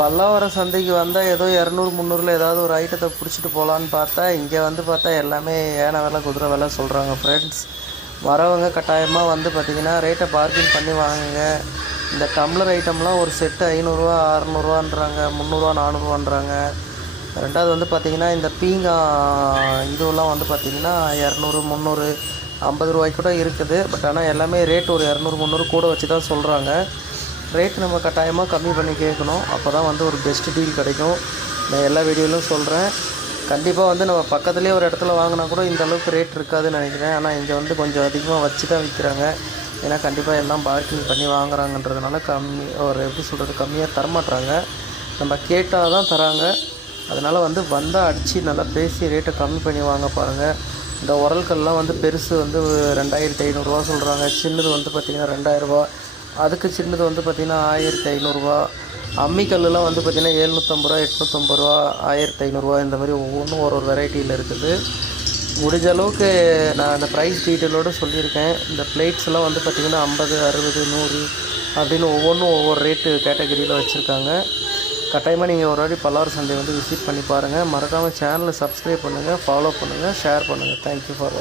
பல்லாவரம் சந்தைக்கு வந்தால் ஏதோ 200 300ல் ஏதாவது ஒரு ஐட்டத்தை பிடிச்சிட்டு போகலான்னு பார்த்தா இங்கே வந்து பார்த்தா எல்லாமே ஏன விலை குதிரை விலை சொல்கிறாங்க ஃப்ரெண்ட்ஸ். வரவங்க கட்டாயமாக வந்து பார்த்திங்கன்னா ரேட்டை பார்க்கிங் பண்ணி வாங்குங்க. இந்த டம்ளர் ஐட்டம்லாம் ஒரு செட்டு 500ரூவா 600ரூவான்றாங்க, 300ரூவா 400ரூவான்றாங்க. ரெண்டாவது வந்து பார்த்திங்கன்னா இந்த பீங்கான் இதுவெல்லாம் வந்து பார்த்திங்கன்னா 200 300 50 ரூபாய்க்கு கூட இருக்குது. பட் ஆனால் எல்லாமே ரேட் ஒரு 200 300 கூட வச்சு தான் சொல்கிறாங்க. ரேட் நம்ம கட்டாயமாக கம்மி பண்ணி கேட்கணும். அப்போ தான் வந்து ஒரு பெஸ்ட் டீல் கிடைக்கும். நான் எல்லா வீடியோவிலும் சொல்கிறேன். கண்டிப்பாக வந்து நம்ம பக்கத்துலேயே ஒரு இடத்துல வாங்கினா கூட இந்த அளவுக்கு ரேட் இருக்காதுன்னு நினைக்கிறேன். ஆனால் இங்கே வந்து கொஞ்சம் அதிகமாக வச்சு தான் விற்கிறாங்க. ஏன்னா கண்டிப்பாக எல்லாம் பார்க்கிங் பண்ணி வாங்குறாங்கன்றதுனால ஒரு எப்படி சொல்கிறது கம்மியாக தரமாட்டுறாங்க. நம்ம கேட்டால் தான் தராங்க. அதனால் வந்து வந்தால் அடித்து நல்லா பேசி ரேட்டை கம்மி பண்ணி வாங்க பாருங்கள். இந்த உரல்கள்லாம் வந்து பெருசு வந்து 2500 சொல்கிறாங்க. சின்னது வந்து பார்த்திங்கன்னா 2000 அதுக்கு சின்னது வந்து பார்த்திங்கன்னா 1500 அம்மிக்கல்லாம் வந்து பார்த்திங்கன்னா 750 850 1500 இந்த மாதிரி ஒவ்வொன்றும் ஒரு வெரைட்டியில் இருக்குது. முடிஞ்ச அளவுக்கு நான் அந்த ப்ரைஸ் டீட்டெயிலோடு சொல்லியிருக்கேன். இந்த பிளேட்ஸ்லாம் வந்து பார்த்திங்கன்னா 50 60 100 அப்படின்னு ஒவ்வொன்றும் ஒவ்வொரு ரேட்டு கேட்டகரியில் வச்சுருக்காங்க. கட்டாயமாக நீங்கள் ஒரு வாட்டி பல்லாவரம் சந்தை வந்து விசிட் பண்ணி பாருங்கள். மறக்காமல் சேனலை சப்ஸ்கிரைப் பண்ணுங்கள், ஃபாலோ பண்ணுங்கள், ஷேர் பண்ணுங்கள். தேங்க்யூ ஃபார் வாட்சிங்.